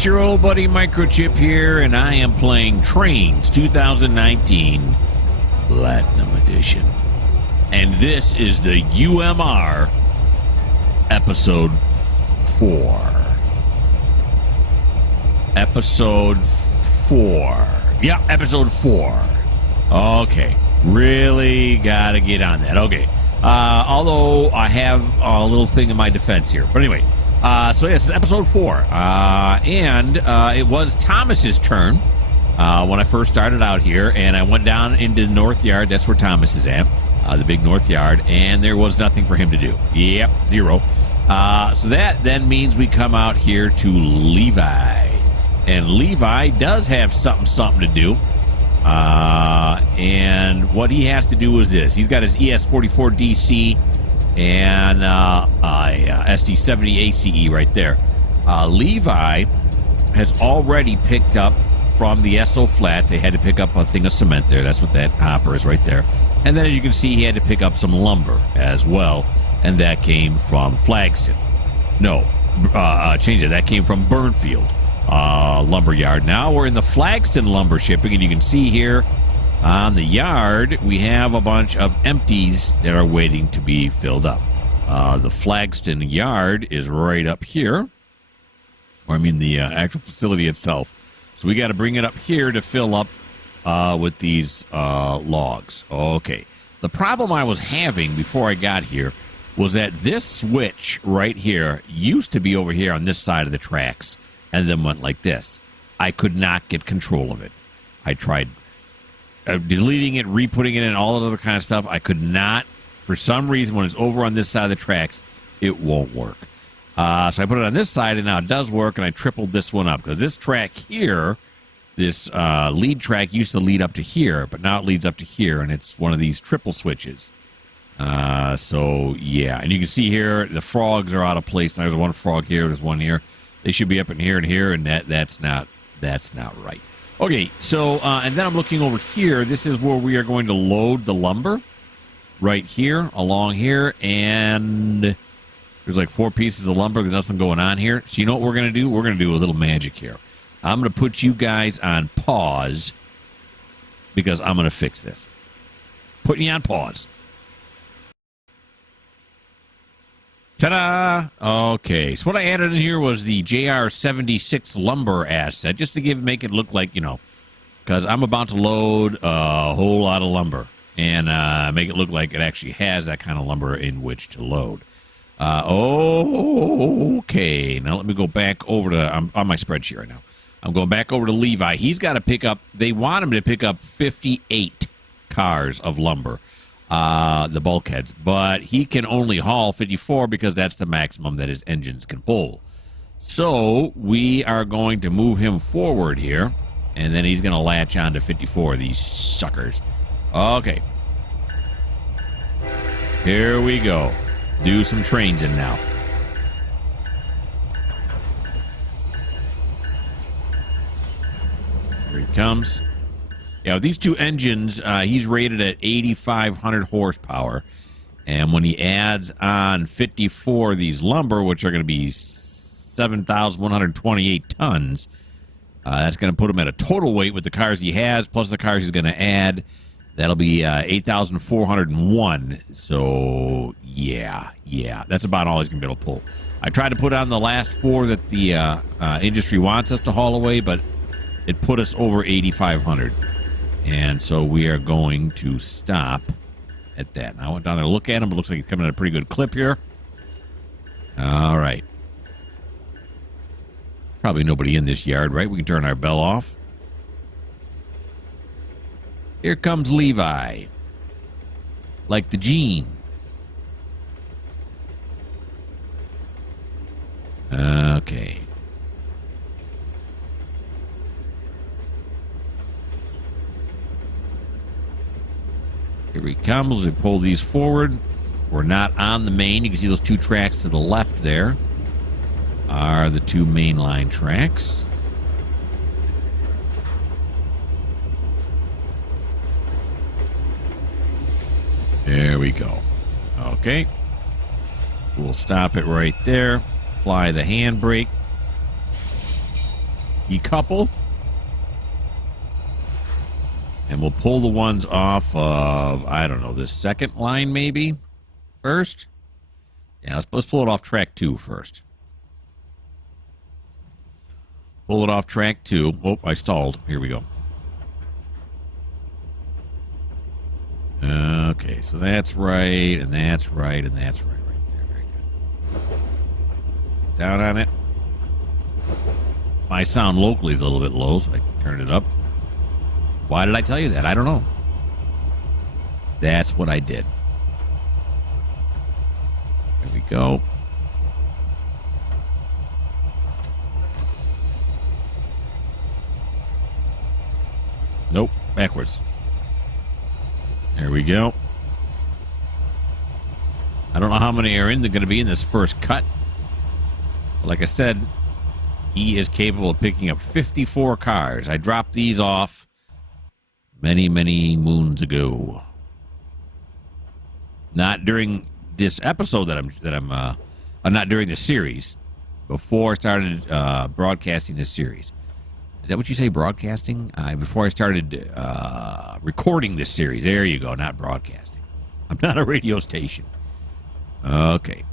it's your old buddy Mikerowchip here, and I am playing Trainz 2019 Platinum Edition. And this is the UMR Episode 4. Episode 4. Yeah, Episode 4. Okay, really gotta get on that. Okay, although I have a little thing in my defense here. But anyway, so yes, it's Episode 4. And it was Thomas's turn when I first started out here, and I went down into the North Yard. That's where Thomas is at, the big North Yard, and there was nothing for him to do. Yep, zero. So that then means we come out here to Levi. And Levi does have something to do. And what he has to do is this. He's got his ES44DC and SD70 ACE right there. Levi has already picked up from the SO flats. They had to pick up a thing of cement there. That's what that hopper is right there. And then, as you can see, he had to pick up some lumber as well. And that came from Flagston. No, change it. That came from Burnfield lumber yard. Now we're in the Flagston lumber shipping, and you can see here on the yard we have a bunch of empties that are waiting to be filled up. The Flagston yard is right up here, or I mean the actual facility itself. So we got to bring it up here to fill up with these logs. Okay. The problem I was having before I got here was that this switch right here used to be over here on this side of the tracks and then went like this. I could not get control of it. I tried deleting it, re-putting it in, all that other kind of stuff. I could not, for some reason, when it's over on this side of the tracks, it won't work. So I put it on this side, and now it does work, and I tripled this one up. Because this track here, this lead track used to lead up to here, but now it leads up to here, and it's one of these triple switches. So, yeah. And you can see here, the frogs are out of place. There's one frog here, there's one here. They should be up in here and here, and that's not right. Okay, so, and then I'm looking over here. This is where we are going to load the lumber. Right here, along here, and there's like 4 pieces of lumber. There's nothing going on here. So you know what we're going to do? We're going to do a little magic here. I'm going to put you guys on pause because I'm going to fix this. Putting you on pause. Ta-da! Okay, so what I added in here was the JR76 lumber asset, just to make it look like, you know, because I'm about to load a whole lot of lumber and make it look like it actually has that kind of lumber in which to load. Okay, now let me go back over to, I'm on my spreadsheet right now. I'm going back over to Levi. He's got to pick up, they want him to pick up 58 cars of lumber. The bulkheads, but he can only haul 54 because that's the maximum that his engines can pull. So we are going to move him forward here, and then he's going to latch on to 54 of these suckers. Okay. Here we go. Do some trains in now. Here he comes. Yeah, with these two engines, he's rated at 8,500 horsepower. And when he adds on 54 of these lumber, which are going to be 7,128 tons, that's going to put him at a total weight with the cars he has, plus the cars he's going to add. That'll be 8,401. So, yeah. That's about all he's going to be able to pull. I tried to put on the last 4 that the industry wants us to haul away, but it put us over 8,500. And so we are going to stop at that. Now I went down there to look at him, but it looks like he's coming at a pretty good clip here. All right. Probably nobody in this yard, right? We can turn our bell off. Here comes Levi. Like the Gene. Okay. Here he comes. We pull these forward. We're not on the main. You can see those 2 tracks to the left there are the 2 main line tracks. There we go. Okay. We'll stop it right there. Apply the handbrake. decouple. And we'll pull the ones off of, I don't know, this second line maybe first. Yeah, let's pull it off track 2 first. Pull it off track 2. Oh, I stalled. Here we go. Okay, so that's right, and that's right, and that's right there. Very good. Down on it. My sound locally is a little bit low, so I turn it up. Why did I tell you that? I don't know. That's what I did. Here we go. Nope, backwards. There we go. I don't know how many are going to be in this first cut. But like I said, he is capable of picking up 54 cars. I dropped these off many, many moons ago. Not during this episode not during the series. Before I started broadcasting this series. Is that what you say, broadcasting? Before I started recording this series. There you go, not broadcasting. I'm not a radio station. Okay.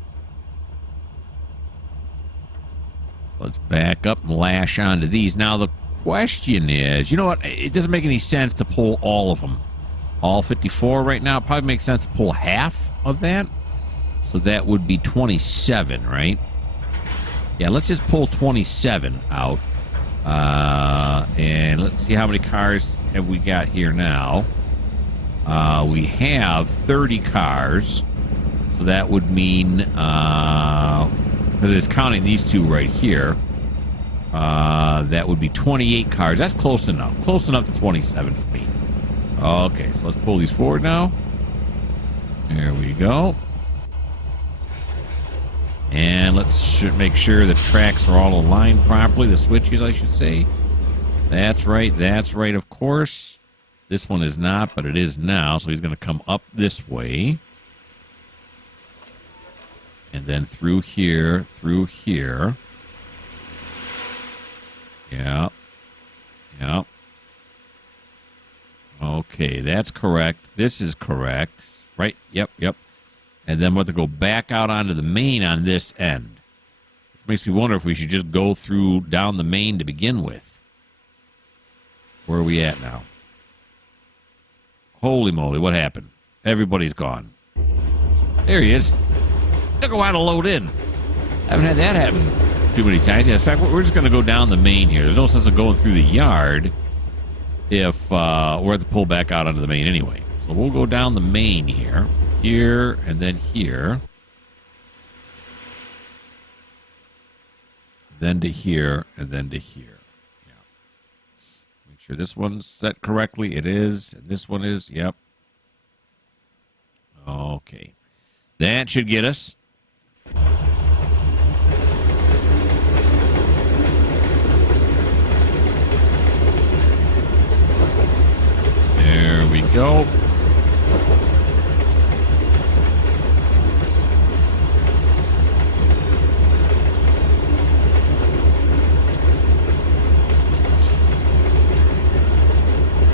Let's back up and lash onto these. Now, the question is, you know what? It doesn't make any sense to pull all of them. All 54 right now. It probably makes sense to pull half of that. So that would be 27, right? Yeah, let's just pull 27 out. And let's see how many cars have we got here now. We have 30 cars. So that would mean, because it's counting these two right here, that would be 28 cars. That's close enough. Close enough to 27 for me. Okay, so let's pull these forward now. There we go. And let's make sure the tracks are all aligned properly. The switches, I should say. That's right, of course. This one is not, but it is now. So he's going to come up this way. And then through here, Yeah. Yeah. Okay, that's correct. This is correct. Right? Yep. And then we'll have to go back out onto the main on this end. Which makes me wonder if we should just go down the main to begin with. Where are we at now? Holy moly, what happened? Everybody's gone. There he is. Took a while to load in. Haven't had that happen too many times. Yeah, in fact, we're just going to go down the main here. There's no sense of going through the yard if we're at the pull back out onto the main anyway. So we'll go down the main here. Here, and then here. Then to here, and then to here. Yeah. Make sure this one's set correctly. It is. And this one is. Yep. Okay. That should get us. There we go.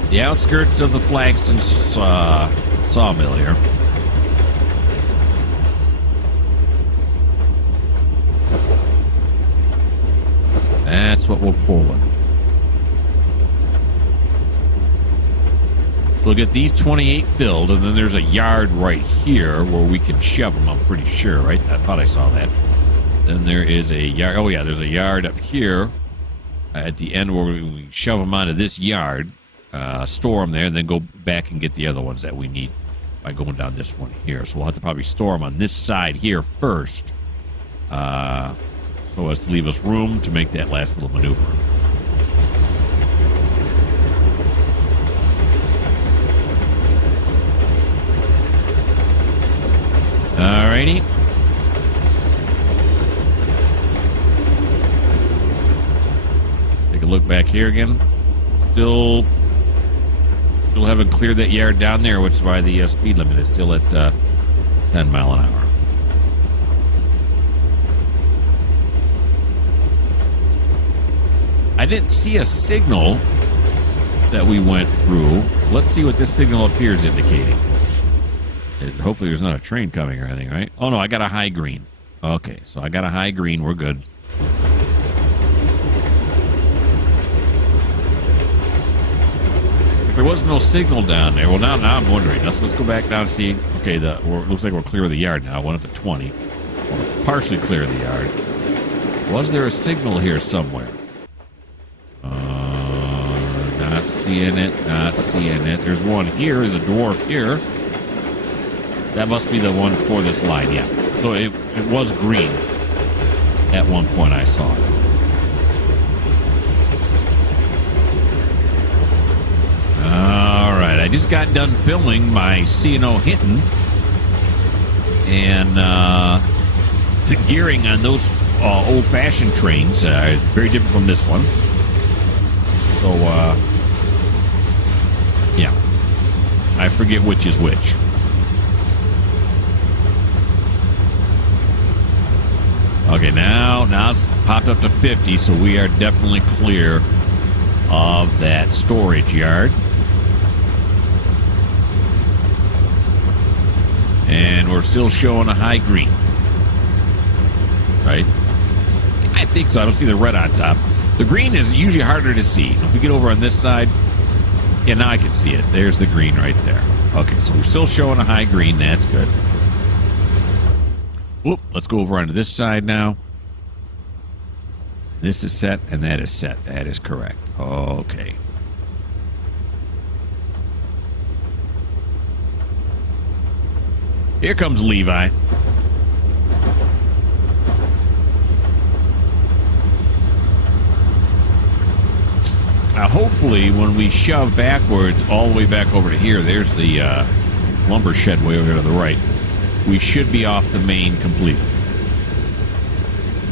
The outskirts of the Flagston sawmill here. That's what we're pulling. We'll get these 28 filled, and then there's a yard right here where we can shove them, I'm pretty sure, right? I thought I saw that. Then there is a yard. Oh, yeah, there's a yard up here at the end where we shove them onto this yard. Store them there, and then go back and get the other ones that we need by going down this one here. So we'll have to probably store them on this side here first, so as to leave us room to make that last little maneuver. Alrighty. Take a look back here again. Still haven't cleared that yard down there, which is why the speed limit is still at 10 mile an hour. I didn't see a signal that we went through. Let's see what this signal up here is indicating. Hopefully there's not a train coming or anything, right? Oh, no, I got a high green. Okay, so I got a high green. We're good. If there was no signal down there, well, now I'm wondering. Let's go back down and see. Okay, looks like we're clear of the yard now. Went up to 20. We're partially clear of the yard. Was there a signal here somewhere? Not seeing it. Not seeing it. There's one here. There's a dwarf here. That must be the one for this line, yeah. So it was green at one point I saw it. All right, I just got done filming my CNO Hinton, and the gearing on those old-fashioned trains are very different from this one. So, yeah, I forget which is which. Okay, now it's popped up to 50, so we are definitely clear of that storage yard. And we're still showing a high green. Right? I think so. I don't see the red on top. The green is usually harder to see. If we get over on this side, yeah, now I can see it. There's the green right there. Okay, so we're still showing a high green. That's good. Whoop, let's go over onto this side now. This is set, and that is set. That is correct. Okay. Here comes Levi. Hopefully, when we shove backwards all the way back over to here, there's the lumber shed way over here to the right. We should be off the main completely.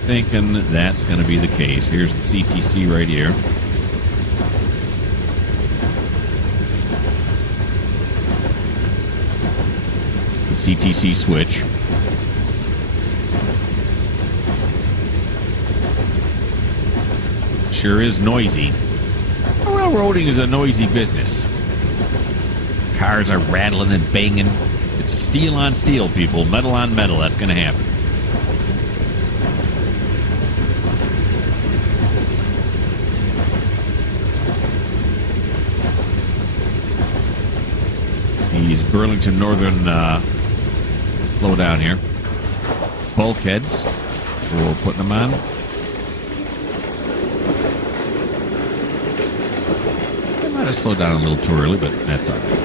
Thinking that's going to be the case. Here's the CTC right here. The CTC switch. Sure is noisy. Railroading is a noisy business. Cars are rattling and banging. It's steel on steel, people. Metal on metal. That's going to happen. These Burlington Northern, slow down here. Bulkheads. We're putting them on. I might have slowed down a little too early, but that's all right.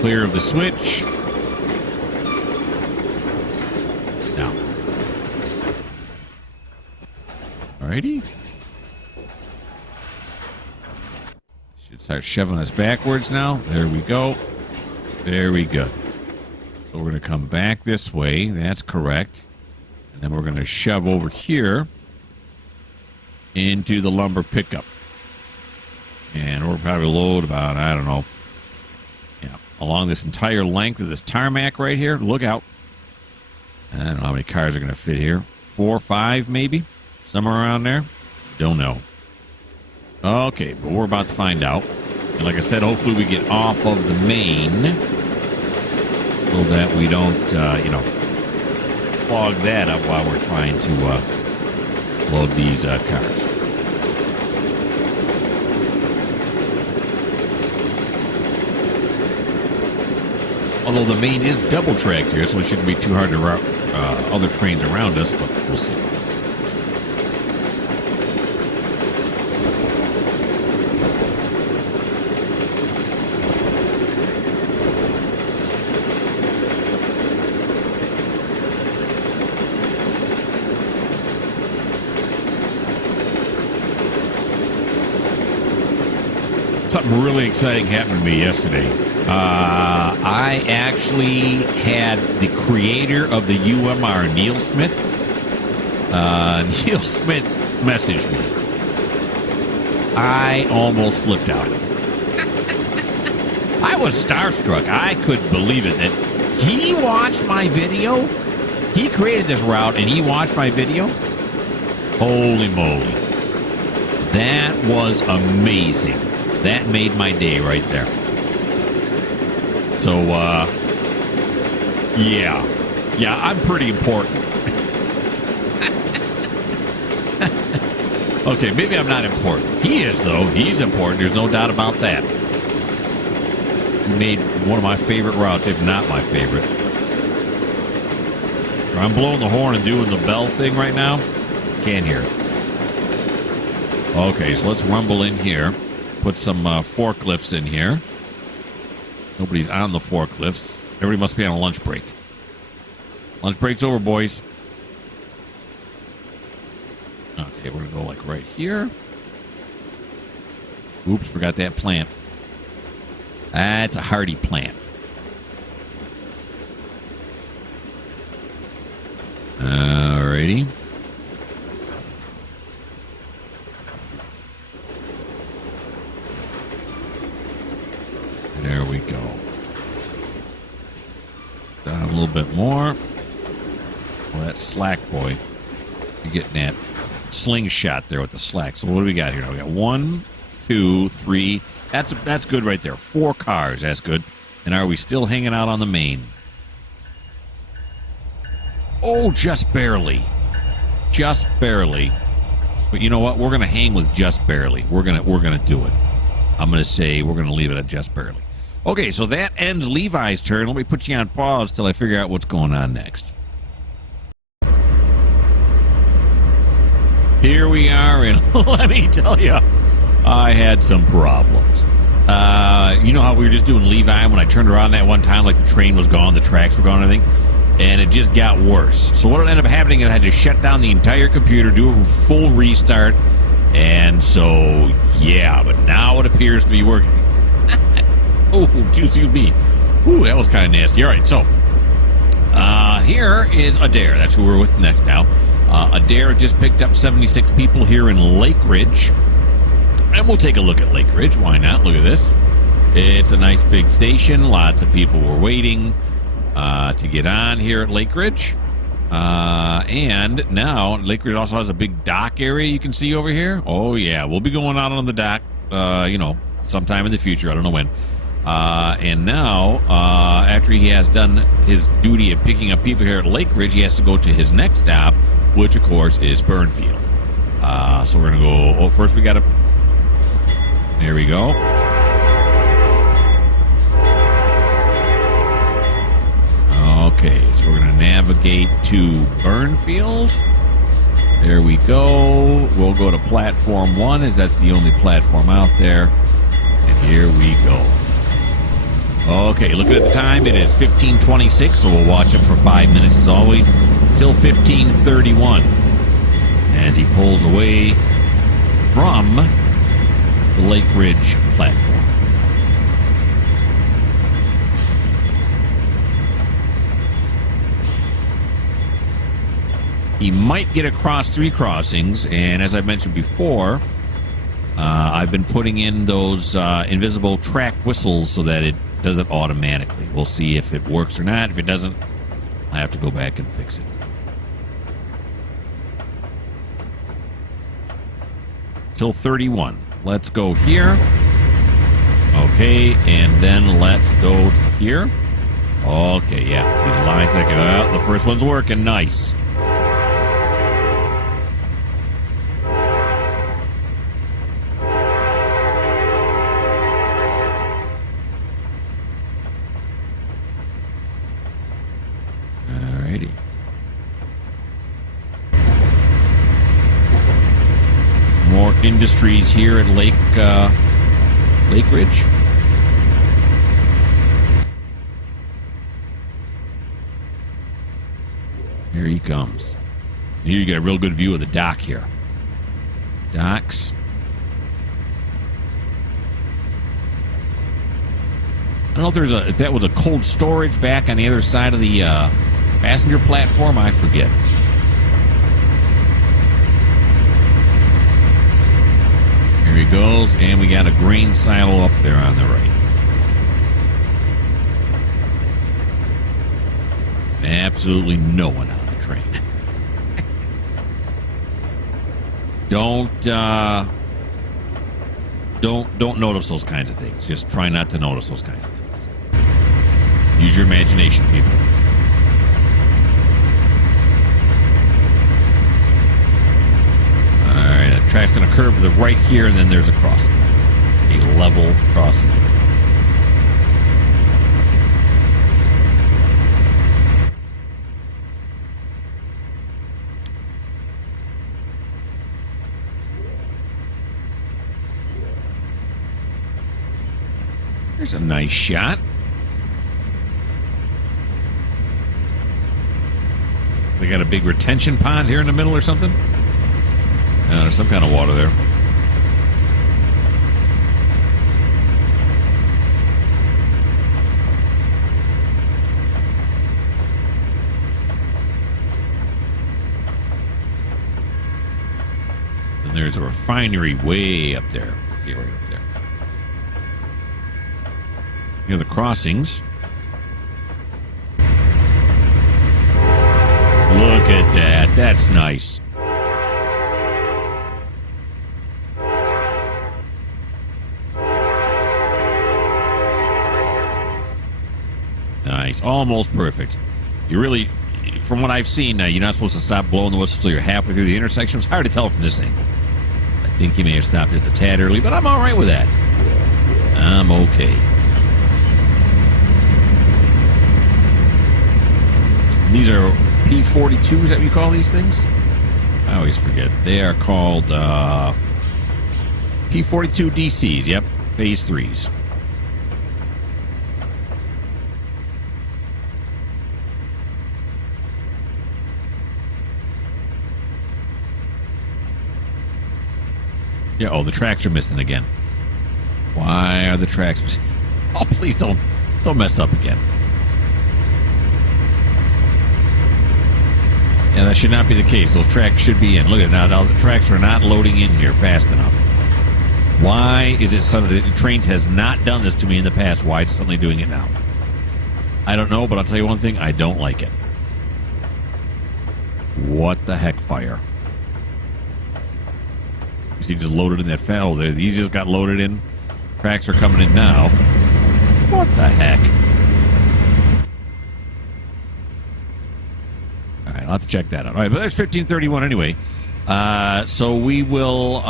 Clear of the switch. Now. Alrighty. Should start shoving us backwards now. There we go. Very good. So we're going to come back this way. That's correct. And then we're going to shove over here into the lumber pickup. And we'll probably load about, I don't know, along this entire length of this tarmac right here. Look out. I don't know how many cars are going to fit here. 4 or 5 maybe? Somewhere around there? Don't know. Okay, but we're about to find out. And like I said, hopefully we get off of the main so that we don't, clog that up while we're trying to load these cars. Although the main is double tracked here, so it shouldn't be too hard to route other trains around us, but we'll see. Something really exciting happened to me yesterday. I actually had the creator of the UMR, Neil Smith, Neil Smith messaged me. I almost flipped out. I was starstruck. I couldn't believe it. That he watched my video. He created this route and he watched my video. Holy moly. That was amazing. That made my day right there. So, yeah. Yeah, I'm pretty important. Okay, maybe I'm not important. He is, though. He's important. There's no doubt about that. He made one of my favorite routes, if not my favorite. I'm blowing the horn and doing the bell thing right now. Can't hear it. Okay, so let's rumble in here. Put some forklifts in here. Nobody's on the forklifts. Everybody must be on a lunch break. Lunch break's over, boys. Okay, we're going to go like right here. Oops, forgot that plant. That's a hardy plant. Alrighty. There we go. Down a little bit more. Well, that slack boy. You're getting that slingshot there with the slack. So what do we got here now? We got 1, 2, 3. That's good right there. 4 cars. That's good. And are we still hanging out on the main? Oh, just barely. Just barely. But you know what? We're going to hang with just barely. We're going to do it. I'm going to say we're going to leave it at just barely. Okay, so that ends Levi's turn. Let me put you on pause till I figure out what's going on next. Here we are, and let me tell you, I had some problems. You know how we were just doing Levi when I turned around that one time, like the train was gone, the tracks were gone, and everything? And it just got worse. So what ended up happening is I had to shut down the entire computer, do a full restart, and so, yeah, but now it appears to be working. Oh, juicy me. Ooh, that was kind of nasty. All right, so here is Adair. That's who we're with next now. Adair just picked up 76 people here in Lake Ridge. And we'll take a look at Lake Ridge. Why not? Look at this. It's a nice big station. Lots of people were waiting to get on here at Lake Ridge. And now Lake Ridge also has a big dock area you can see over here. Oh, yeah. We'll be going out on the dock, sometime in the future. I don't know when. And now, after he has done his duty of picking up people here at Lake Ridge, he has to go to his next stop, which, of course, is Burnfield. So we're going to go... Oh, first we got to... There we go. Okay, so we're going to navigate to Burnfield. There we go. We'll go to Platform 1, as that's the only platform out there. And here we go. Okay, looking at the time, it is 15:26, so we'll watch him for 5 minutes as always, till 15:31 as he pulls away from the Lake Ridge platform. He might get across 3 crossings, and as I mentioned before, I've been putting in those invisible track whistles so that it does it automatically. We'll see if it works or not. If it doesn't, I have to go back and fix it. Till 31. Let's go here. Okay, and then let's go to here. Okay, yeah. The line's like, the first one's working. Nice. Industries here at Lake Ridge. Here he comes. Here you get a real good view of the dock here. Docks. I don't know if that was a cold storage back on the other side of the passenger platform. I forget. goes, and we got a grain silo up there on the right. And absolutely no one on the train. Don't notice those kinds of things. Just try not to notice those kinds of things. Use your imagination, people. All right, the track's going to curve to the right here, and then there's a crossing. A level crossing. There's a nice shot. They got a big retention pond here in the middle or something? There's some kind of water there. And there's a refinery way up there. See it right up there. Near the crossings. Look at that. That's nice. Nice. Almost perfect. You really, from what I've seen, you're not supposed to stop blowing the whistle until you're halfway through the intersection. It's hard to tell from this angle. I think he may have stopped just a tad early, but I'm all right with that. I'm okay. These are P42s, is that what you call these things? I always forget. They are called P42 DCs, yep. Phase 3s. Yeah, oh, the tracks are missing again. Why are the tracks missing? Oh, please don't mess up again. Yeah, that should not be the case. Those tracks should be in. Look at it now. Now the tracks are not loading in here fast enough. Why is it suddenly... Trainz has not done this to me in the past. Why is it suddenly doing it now? I don't know, but I'll tell you one thing. I don't like it. What the heck, fire? You see, just loaded in that fell there. These just got loaded in. Tracks are coming in now. What the heck? I'll have to check that out. All right, but there's 1531 anyway. So we will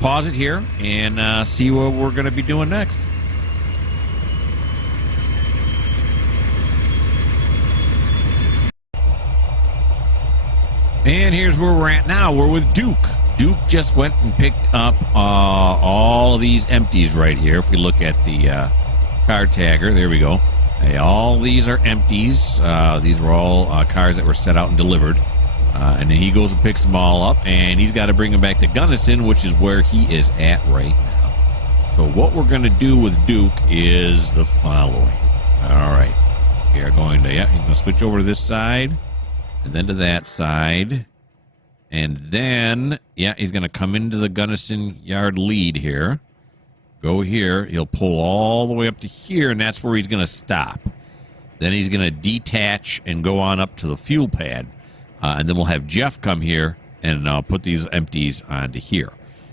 pause it here and see what we're going to be doing next. And here's where we're at now. We're with Duke. Duke just went and picked up all of these empties right here. If we look at the car tagger, there we go. Hey, all these are empties. These were all cars that were set out and delivered. And then he goes and picks them all up, and he's got to bring them back to Gunnison, which is where he is at right now. So what we're going to do with Duke is the following. All right. We are going to, he's going to switch over to this side, and then to that side. And then, he's going to come into the Gunnison yard lead here. Go here. He'll pull all the way up to here, and that's where he's going to stop. Then he's going to detach and go on up to the fuel pad. And then we'll have Jeff come here and put these empties onto here.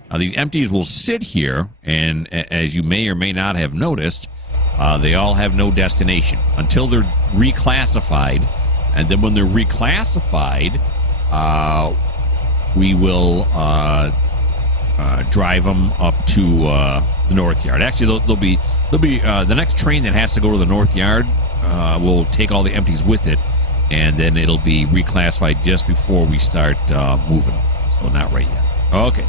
Now, these empties will sit here, and as you may or may not have noticed, they all have no destination until they're reclassified. And then when they're reclassified, we will drive them up to the North Yard. Actually, they'll be the next train that has to go to the North Yard will take all the empties with it, and then it'll be reclassified just before we start moving them. So not right yet. Okay.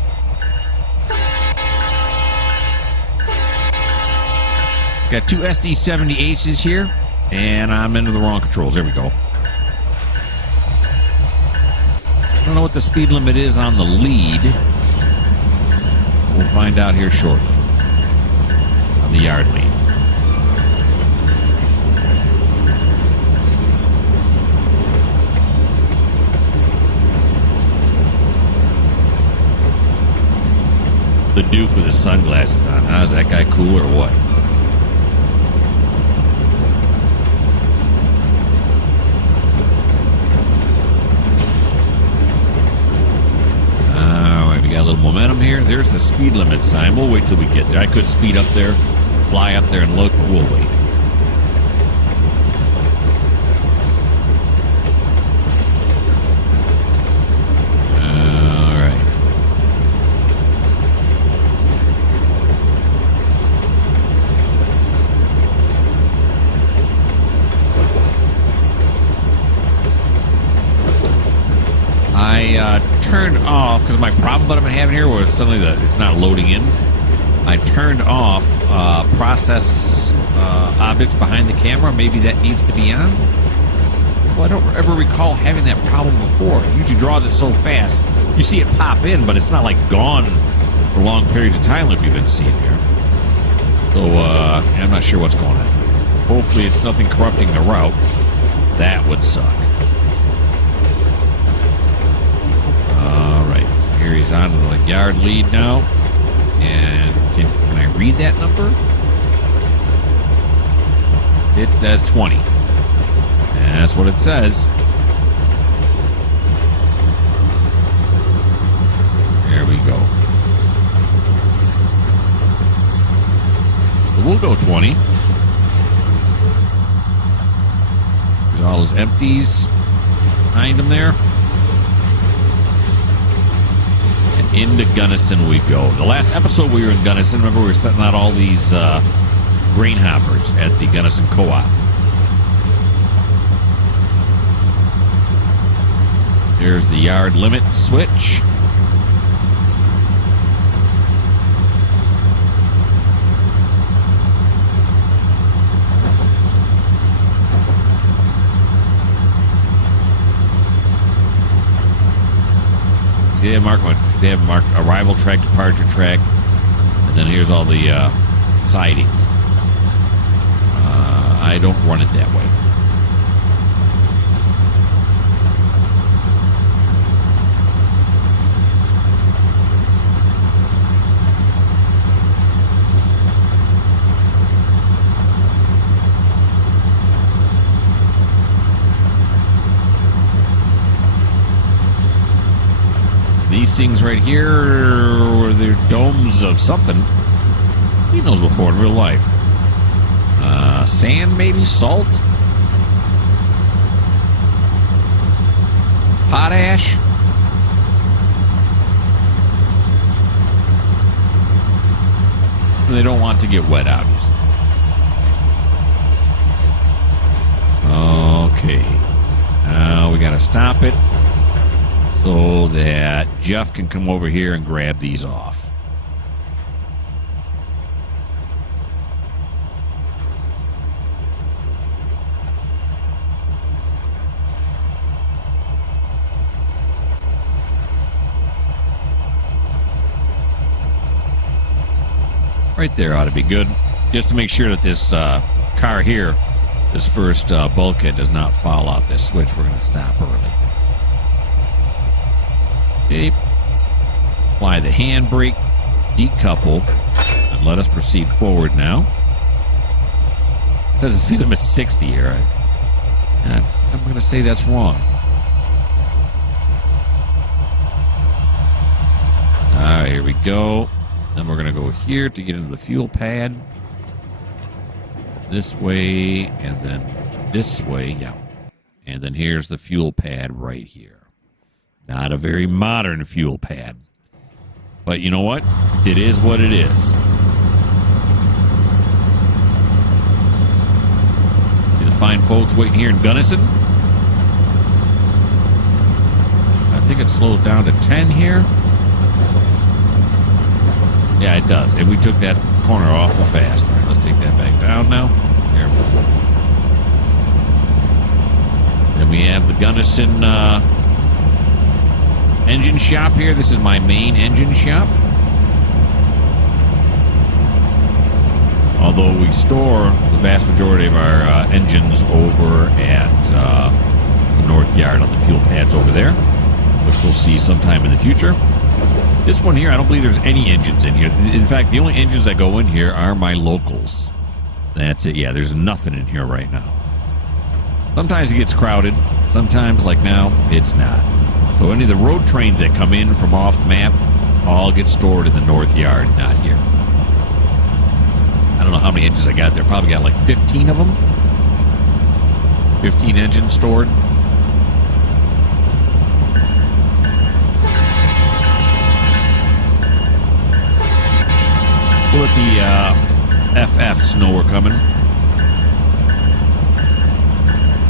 Got two SD70 here, and I'm into the wrong controls. There we go. I don't know what the speed limit is on the lead. We'll find out here shortly. On the yard lead. The Duke with his sunglasses on. Huh? Is that guy cool or what? Alright, we got a little momentum here. There's the speed limit sign. We'll wait till we get there. I could speed up there, fly up there and look, but we'll wait. I turned off, because my problem that I've been having here was suddenly it's not loading in. I turned off process objects behind the camera. Maybe that needs to be on. Well, I don't ever recall having that problem before. It usually draws it so fast. You see it pop in, but it's not like gone for long periods of time like we've been seeing here. So I'm not sure what's going on. Hopefully it's nothing corrupting the route. That would suck. Here he's on to the yard lead now. And can I read that number? It says 20. That's what it says. There we go. So we'll go 20. There's all those empties behind him there. Into Gunnison we go. The last episode we were in Gunnison, remember we were setting out all these grain hoppers at the Gunnison Co-op. There's the yard limit switch. They have marked arrival track, departure track, and then here's all the sidings. I don't run it that way. These things right here, they're domes of something. I've seen those before in real life. Sand, maybe? Salt? Potash? They don't want to get wet, obviously. Okay. Now we got to stop it so that Jeff can come over here and grab these off. Right there ought to be good. Just to make sure that this car here, this first bulkhead, does not foul out this switch. We're going to stop early. Okay. Apply the handbrake, decouple, and let us proceed forward now. It says the speed limit's 60 here. I'm going to say that's wrong. All right, here we go. Then we're going to go here to get into the fuel pad. This way, and then this way. Yeah. And then here's the fuel pad right here. Not a very modern fuel pad. But you know what? It is what it is. See the fine folks waiting here in Gunnison? I think it slows down to 10 here. Yeah, it does. And we took that corner awful fast. All right, let's take that back down now. There we go. Then we have the Gunnison engine shop here. This is my main engine shop. Although we store the vast majority of our engines over at the North Yard on the fuel pads over there, which we'll see sometime in the future. This one here, I don't believe there's any engines in here. In fact, the only engines that go in here are my locals. That's it. Yeah, there's nothing in here right now. Sometimes it gets crowded. Sometimes, like now, it's not. So any of the road trains that come in from off map all get stored in the north yard, not here. I don't know how many engines I got there. Probably got like 15 of them. 15 engines stored. We'll let the FFs know we're coming.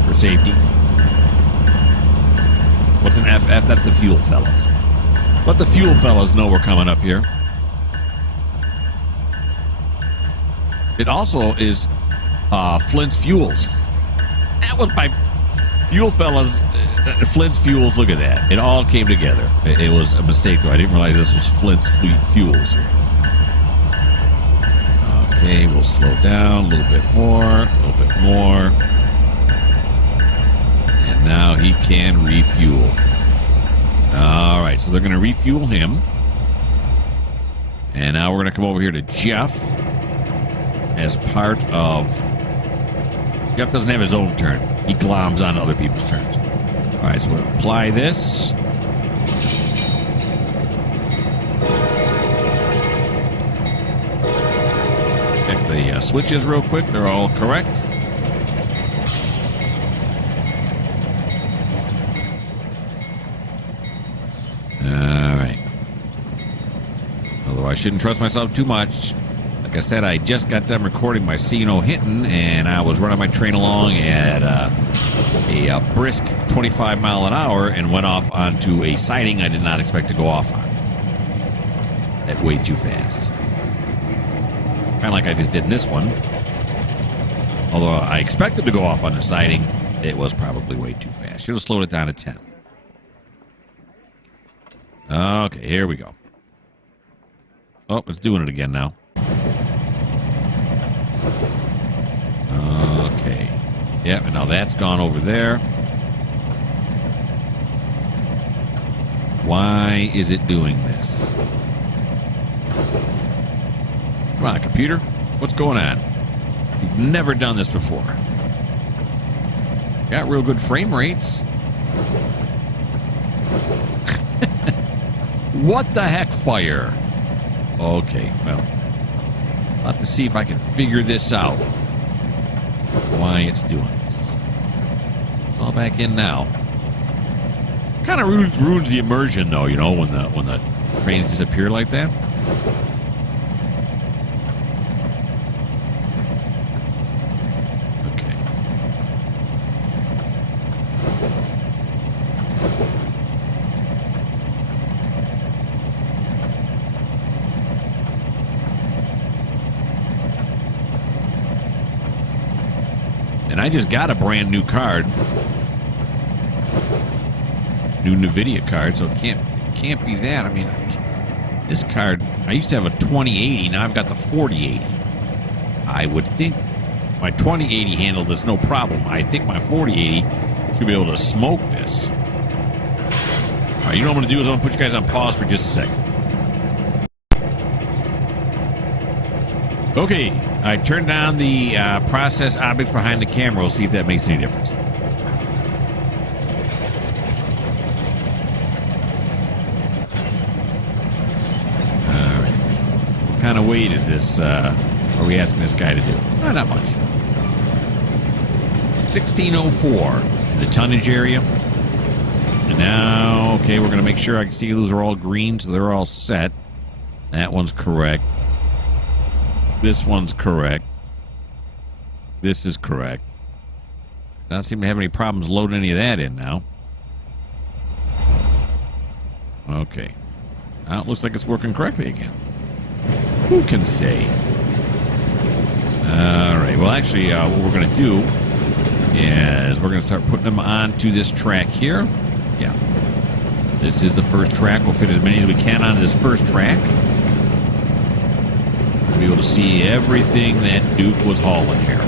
For safety. What's an FF? That's the fuel fellas. Let the fuel fellas know we're coming up here. It also is Flint's Fuels. That was my fuel fellas. Flint's Fuels. Look at that. It all came together. It was a mistake, though. I didn't realize this was Flint's Fuels here. Okay, we'll slow down a little bit more. A little bit more. And now he can refuel. All right, so they're going to refuel him. And now we're going to come over here to Jeff as part of... Jeff doesn't have his own turn. He gloms on other people's turns. All right, so we'll apply this. Check the switches real quick. They're all correct. I shouldn't trust myself too much. Like I said, I just got done recording my See No Hinton, and I was running my train along at a brisk 25 mile an hour and went off onto a siding I did not expect to go off on. At way too fast. Kind of like I just did in this one. Although I expected to go off on the siding, it was probably way too fast. Should have slowed it down to 10. Okay, here we go. Oh, it's doing it again now. Okay. Yep, and now that's gone over there. Why is it doing this? Come on, computer. What's going on? You've never done this before. Got real good frame rates. What the heck, fire? Okay, well, I'll have to see if I can figure this out. Why it's doing this. It's all back in now. Kind of ruins the immersion, though, you know, when the trains disappear like that. Okay. And I just got a brand new card. New NVIDIA card, so it can't be that. I mean, this card, I used to have a 2080, now I've got the 4080. I would think my 2080 handled this no problem. I think my 4080 should be able to smoke this. All right, you know what I'm going to do is I'm going to put you guys on pause for just a second. Okay, I turned down the process objects behind the camera. We'll see if that makes any difference. All right. What kind of weight is this? Are we asking this guy to do? Oh, not much. 1604 in the tonnage area. And now, okay, we're going to make sure I can see those are all green, so they're all set. That one's correct. This one's correct. This is correct. I don't seem to have any problems loading any of that in now. Okay. Now it looks like it's working correctly again. Who can say? All right. Well, actually, what we're going to do is we're going to start putting them onto this track here. Yeah. This is the first track. We'll fit as many as we can onto this first track. Be able to see everything that Duke was hauling here.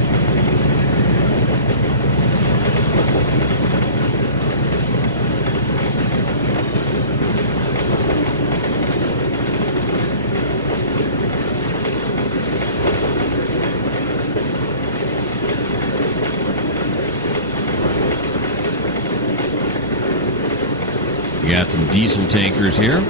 got some diesel tankers here.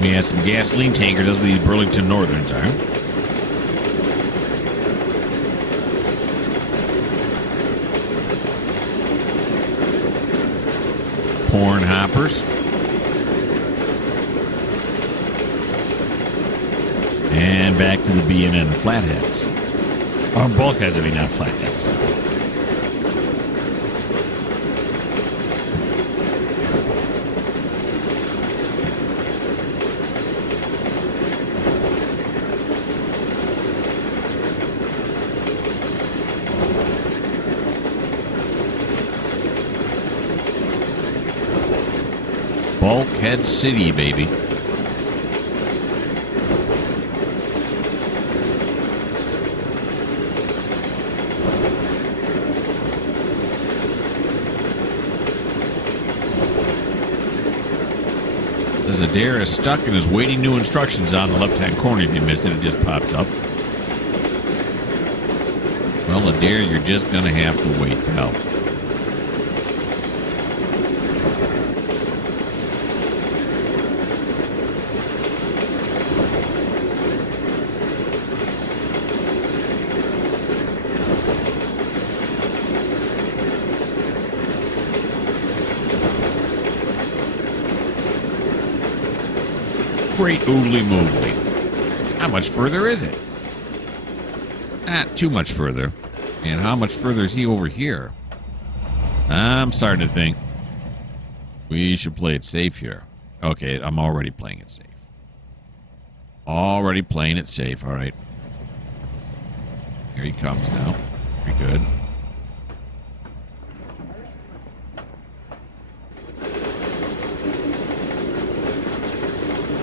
We had some gasoline tankers. Those were these Burlington Northerns are. Corn hoppers. And back to the B&N flatheads. Or bulkheads, I mean, not flatheads. Bulkhead City, baby. As Adair is stuck and is waiting new instructions on the left-hand corner. If you missed it, it just popped up. Well, Adair, you're just going to have to wait, pal. Great oodly moodly. How much further is it? Not too much further. And how much further is he over here? I'm starting to think we should play it safe here. Okay, I'm already playing it safe. Already playing it safe. All right. Here he comes now. Very good.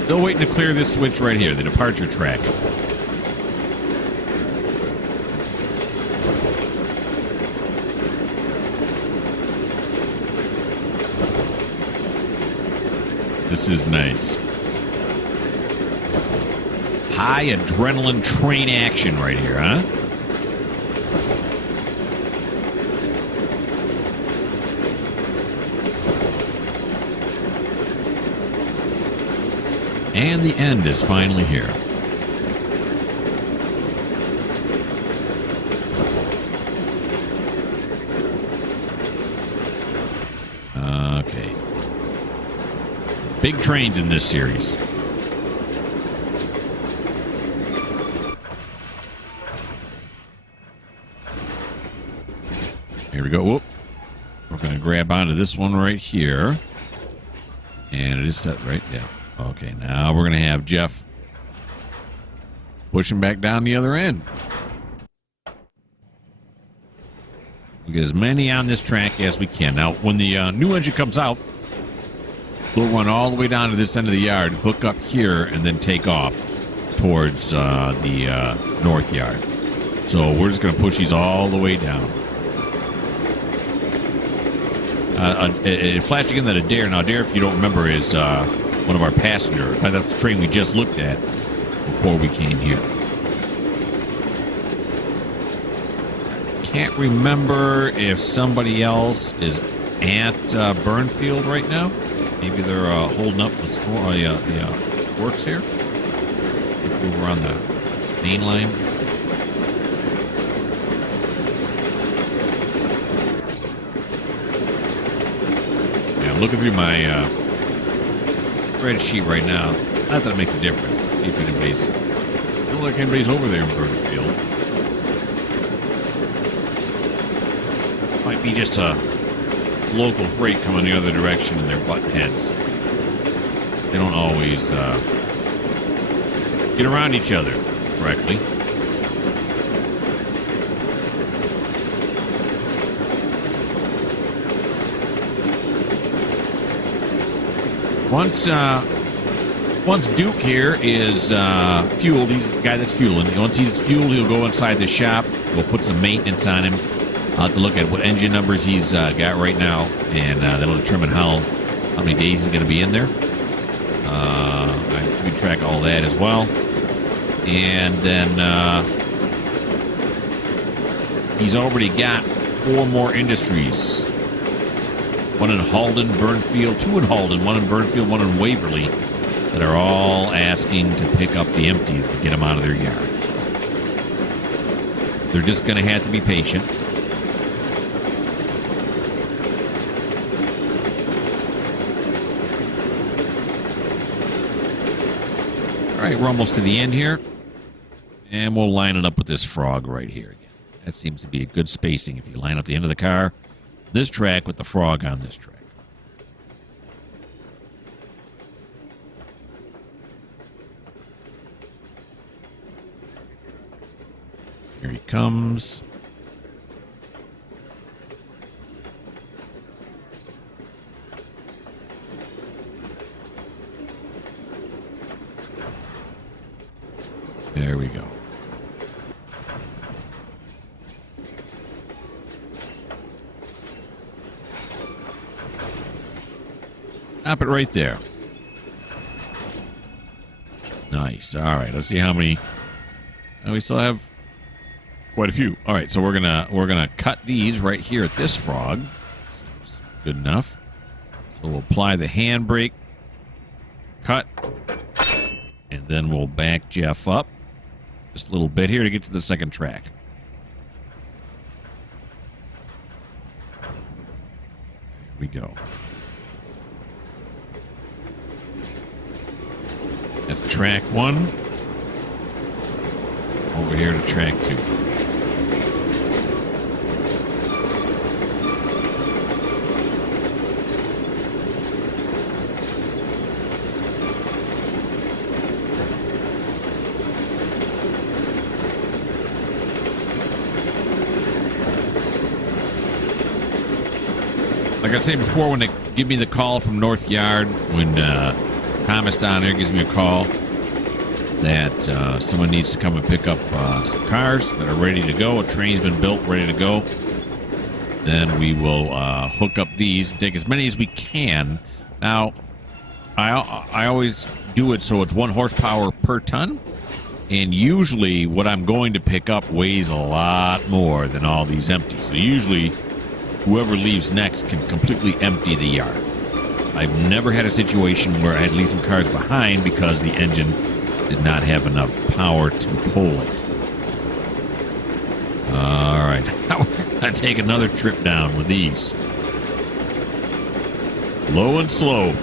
Still waiting to clear this switch right here, the departure track. This is nice. High adrenaline train action right here, huh? And the end is finally here. Okay. Big trains in this series. Here we go. Whoop. We're going to grab onto this one right here. And it is set right there. Okay, now we're going to have Jeff pushing back down the other end. We'll get as many on this track as we can. Now, when the new engine comes out, we'll run all the way down to this end of the yard, hook up here, and then take off towards the north yard. So we're just going to push these all the way down. It flashed again that Adair. Now, Adair, if you don't remember, is one of our passengers. In fact, that's the train we just looked at before we came here. Can't remember if somebody else is at Burnfield right now. Maybe they're holding up the works here. Over on the main line. Yeah, I'm looking through my spreadsheet right now. Not that it makes a difference. See if anybody's. I don't look like anybody's over there in Burnfield. Might be just a local freight coming the other direction and they're button heads. They don't always get around each other correctly. Once Duke here is fueled, he's the guy that's fueling. Once he's fueled, he'll go inside the shop. We'll put some maintenance on him. I'll have to look at what engine numbers he's got right now, and that'll determine how many days he's going to be in there. I can track all that as well. And then he's already got 4 more industries. 1 in Halden, Burnfield, 2 in Halden, 1 in Burnfield, 1 in Waverly, that are all asking to pick up the empties to get them out of their yards. They're just going to have to be patient. All right, we're almost to the end here. And we'll line it up with this frog right here again. That seems to be a good spacing if you line up the end of the car, this track with the frog on this track. Here he comes. There we go. Stop it right there. Nice. All right. Let's see how many. We still have quite a few. All right. So we're gonna cut these right here at this frog. Seems good enough. So we'll apply the handbrake, cut, and then we'll back Jeff up just a little bit here to get to the second track. There we go. That's track 1. Over here to track 2. Like I said before, when they give me the call from North Yard, when Thomas down there gives me a call that someone needs to come and pick up some cars that are ready to go, a train's been built, ready to go, then we will hook up these and take as many as we can. Now, I always do it so it's 1 horsepower per ton, and usually what I'm going to pick up weighs a lot more than all these empties. So usually whoever leaves next can completely empty the yard. I've never had a situation where I had to leave some cars behind because the engine did not have enough power to pull it. All right. I take another trip down with these. Low and slow.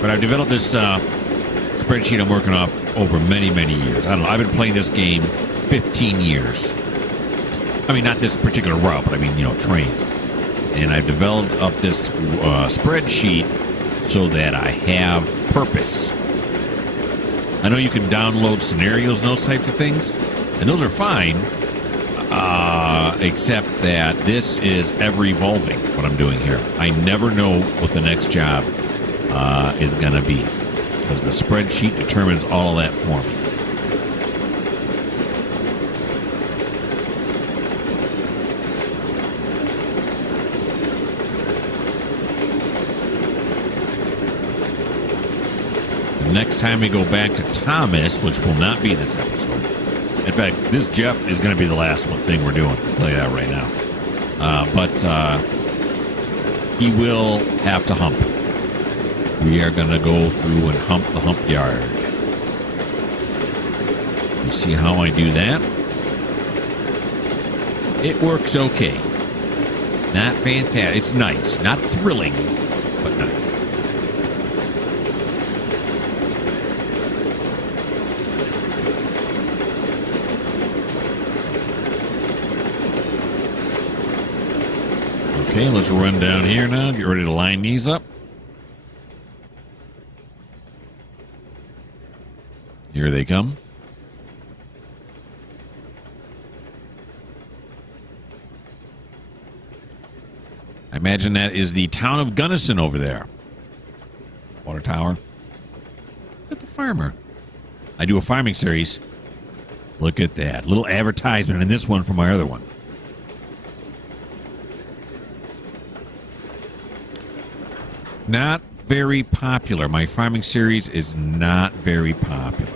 But I've developed this spreadsheet I'm working off over many, many years. I don't know. I've been playing this game 15 years. I mean, not this particular route, but I mean, Trainz. And I've developed up this spreadsheet so that I have purpose. I know you can download scenarios and those types of things, and those are fine, except that this is ever-evolving, what I'm doing here. I never know what the next job is going to be, because the spreadsheet determines all of that for me. Next time we go back to Thomas, which will not be this episode. In fact, this Jeff is going to be the last thing we're doing. I'll tell you that right now. But he will have to hump. We are going to go through and hump the hump yard. You see how I do that? It works okay. Not fantastic. It's nice. Not thrilling, but nice. Okay, let's run down here now. Get ready to line these up. Here they come. I imagine that is the town of Gunnison over there. Water tower. Look at the farmer. I do a farming series. Look at that. Little advertisement in this one for my other one. Not very popular. My farming series is not very popular.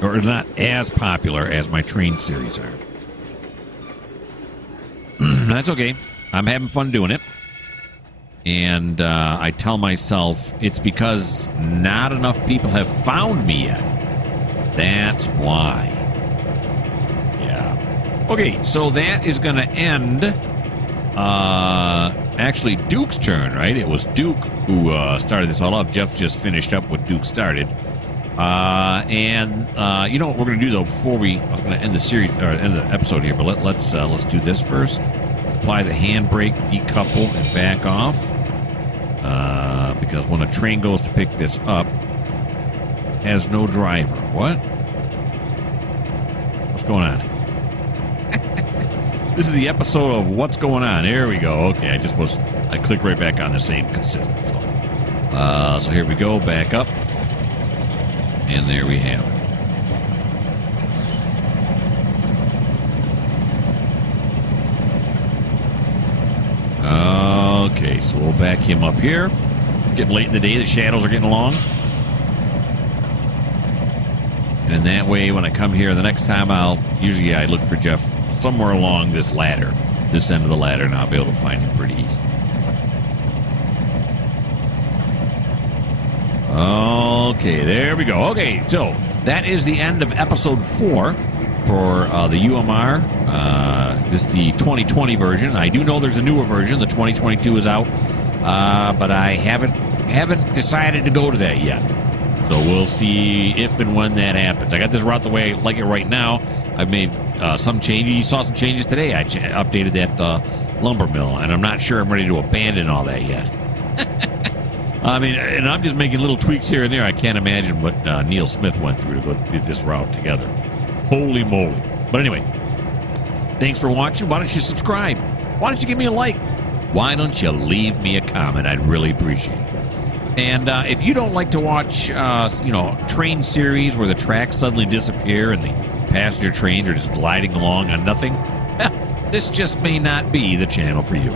Or not as popular as my Trainz series are. That's okay. I'm having fun doing it. And I tell myself it's because not enough people have found me yet. That's why. Yeah. Okay, so that is going to end actually Duke's turn, right? It was Duke who started this all off. Jeff just finished up what Duke started. You know what we're going to do, though, before I was going to end the series, or end the episode here, but let's do this first. Apply the handbrake, decouple, and back off. Because when a train goes to pick this up, it has no driver. What? What's going on? This is the episode of What's Going On. There we go. Okay, I clicked right back on the same consistent. So here we go, back up. And there we have it. Okay, so we'll back him up here. Getting late in the day, the shadows are getting long. And that way, when I come here the next time, usually I look for Jeff somewhere along this ladder, this end of the ladder, and I'll be able to find him pretty easy. Okay, there we go. Okay, so that is the end of episode 4 for the UMR. This is the 2020 version. I do know there's a newer version. The 2022 is out, but I haven't decided to go to that yet. So we'll see if and when that happens. I got this route the way I like it right now. I've made some changes. You saw some changes today. I updated that lumber mill, and I'm not sure I'm ready to abandon all that yet. I mean, and I'm just making little tweaks here and there. I can't imagine what Neil Smith went through to go get this route together. Holy moly. But anyway, thanks for watching. Why don't you subscribe? Why don't you give me a like? Why don't you leave me a comment? I'd really appreciate it. And if you don't like to watch, train series where the tracks suddenly disappear and the passenger trains are just gliding along on nothing, this just may not be the channel for you.